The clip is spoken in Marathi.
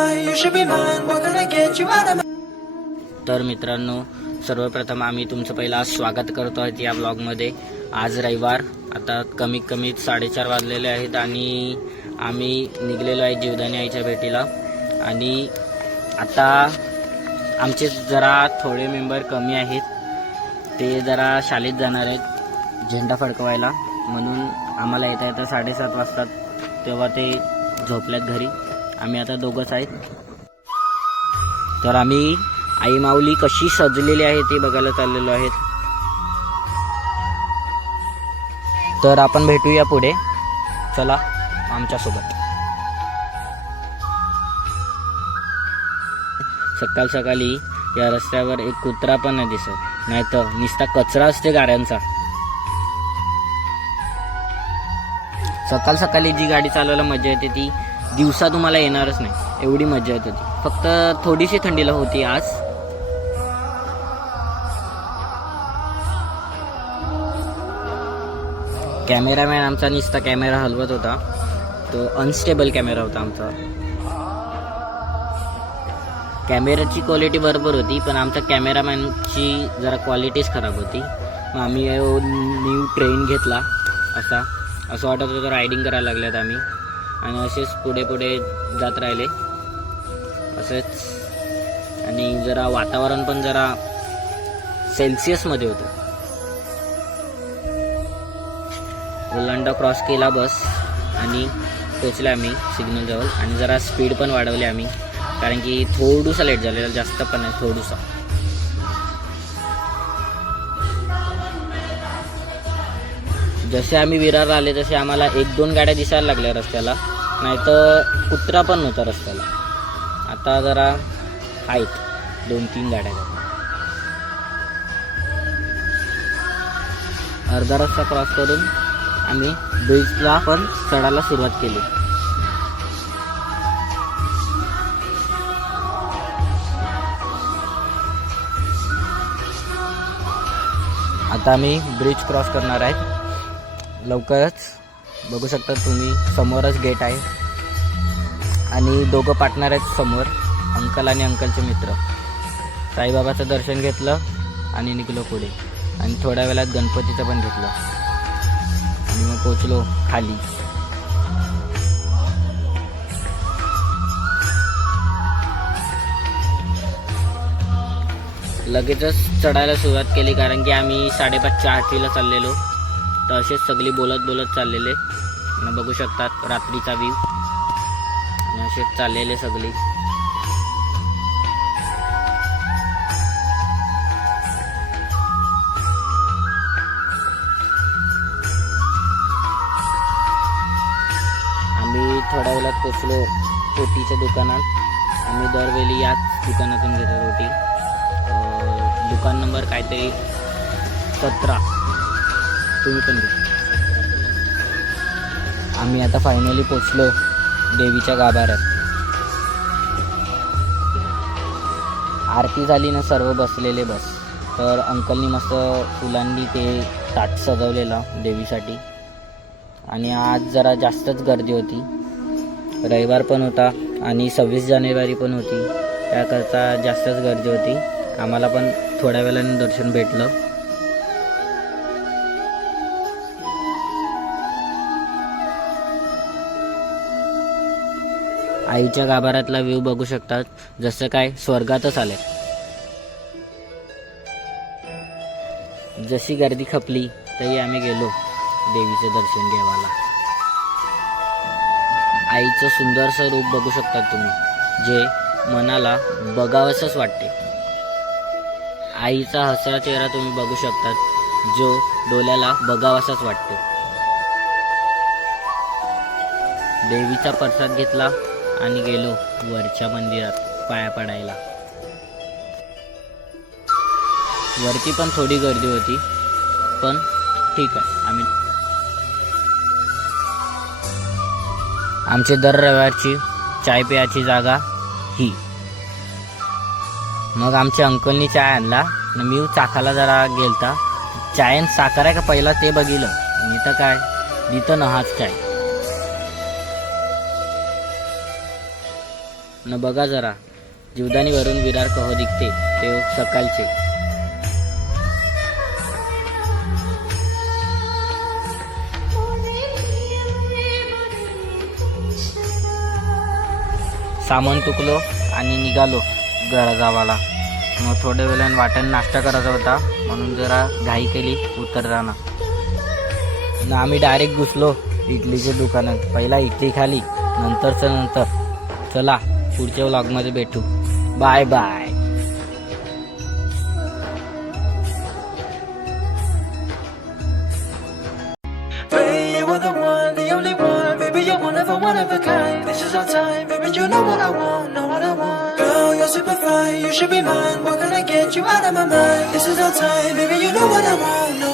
mine, you should be mine. We're gonna get you out of my. तर मित्रांनो, सर्वप्रथम आम्ही तुमचं पहिला स्वागत करतो आहोत या ब्लॉगमध्ये. आज रविवार, आता कमीत कमी 4:30 वाजलेले आहेत आणि आम्ही निघलेलो आहे जीवदानी आईच्या भेटीला. आणि आता आमचे जरा थोडे मेंबर कमी आहेत, ते जरा शाळेत जाणार आहेत झेंडा फडकवायला, म्हणून आम्हाला येता 7:30 वाजतात, तेव्हा ते झोपल्यात घरी. आम्ही आता दोघंच आहेत. तर आम्ही आई माऊली कशी सजलेली आहे ते बघायला चाललेलो आहेत. तर आपण भेटूया पुढे, चला आमच्यासोबत. सकाळ सकाळी या रस्त्यावर एक कुत्रा पण नाही दिसत, नाही तर नुसता कचरा असते गाड्यांचा. सकाळ सकाळी जी गाडी चालवायला मजा येते ती दिवसा तुम्हाला येणारच नाही, एवढी मजा येत होती. फक्त थोडीशी थंडीला होती आज. कॅमेरामॅन आमचा नुसता कॅमेरा हलवत होता, तो अनस्टेबल कॅमेरा होता आमचा. कॅमेराची क्वालिटी बरोबर होती, पण आमच्या कॅमेरामॅनची जरा क्वालिटीच खराब होती. मग आम्ही न्यू ट्रेन घेतला. असं वाटत होतं रायडिंग करायला लागल्यात आम्ही, आणि असेच पुढे पुढे जात राहिले असेच. आणि जरा वातावरण पण जरा सेल्सिअसमध्ये होतं. ओलांडा क्रॉस केला बस आणि पोचले आम्ही सिग्नलजवळ. आणि जरा स्पीड पण वाढवली आम्ही, कारण की थोडंसं लेट झालेलं, जास्त पण नाही, थोडंसं. जसे आम्ही विरारला आले तसे आम्हाला 1-2 गाड्या दिसायला लागल्या रस्त्याला, नाही तर कुत्रा पण नव्हता रस्त्याला. आता जरा आहेत 2-3 गाड्या. अर्धा रस्ता क्रॉस करून आम्ही ब्रिजला पण चढायला सुरुवात केली. आता आम्ही ब्रिज क्रॉस करणार आहेत लवकरच. बघू शकता तुम्ही, समोरच गेट आहे आणि दोघं पार्टनर आहेत समोर, अंकल आणि अंकलचे मित्र. साईबाबाचं दर्शन घेतलं आणि निघलो पुढे. आणि थोड्या वेळात गणपतीचं पण घेतलं आणि मग पोचलो खाली. लगेचच चढायला सुरुवात केली, कारण की आम्ही 5:30-8ला चाललेलो. तर असेच सगळी बोलत बोलत चाललेले, बघू शकतात रात्रीचा व्ह्यू. आणि असेच चाललेले सगळी. आम्ही थोड्या वेळात पोचलो रोटीच्या दुकानात. आम्ही दरवेळी याच दुकानातून घेतो रोटी. दुकान नंबर काहीतरी 17, तुम्ही पण घ्या. आम्ही आता फायनली पोचलो देवीच्या गाभाऱ्यात. आरती झाली ना, सर्व बसलेले बस. तर अंकलनी मस्त फुलांनी ते ताट सजवलेलं देवीसाठी. आणि आज जरा जास्तच गर्दी होती, रविवार पण होता आणि 26 जानेवारी पण होती, त्याकरता जास्तच गर्दी होती. आम्हाला पण थोड्या वेळाने दर्शन भेटलं. आईच्या गाभाऱ्यातला व्ह्यू बघू शकतात, जसं काय स्वर्गातच आले. जशी गर्दी खपली तरी आम्ही गेलो देवीचं दर्शन घ्यायला. आईचं सुंदरसं रूप बघू शकतात तुम्ही, जे मनाला बघावंसंच वाटते. आईचा हसरा चेहरा तुम्ही बघू शकतात, जो डोळ्याला बघावासाच वाटतो. देवीचा प्रसाद घेतला आणि गेलो वरच्या मंदिरात पाया पडायला. वरती पण थोडी गर्दी होती, पण ठीक आहे. आमची दर रविवारची चाय प्यायची जागा ही. मग आमच्या अंकलनी चाय आणला आणि मी चाकाला जरा गेलता. चायन साखर आहे का पहिला ते बघितलं, आणि तर काय दितं ना हाच चाय. न बघा जरा जीवदानी वरून विरार कहो दिखते ते सकाळचे. सामान तुकलो आणि निघालो घरा जावाला. मग थोड्या वेळाने वाट्याने नाश्ता करायचा होता म्हणून जरा घाई केली उतरताना. ना आम्ही डायरेक्ट घुसलो इडलीच्या दुकानात. पहिला इडली खाली, नंतर चला पुढच्या व्लॉगमध्ये भेटू. Bye bye. Baby, you are the one, the only one. Baby, you're one of a kind. This is our time, baby, you know what I want, know what I want. Girl, you're super fine, you should be mine. What can I get you out of my mind? This is our time, baby, you know what I want, know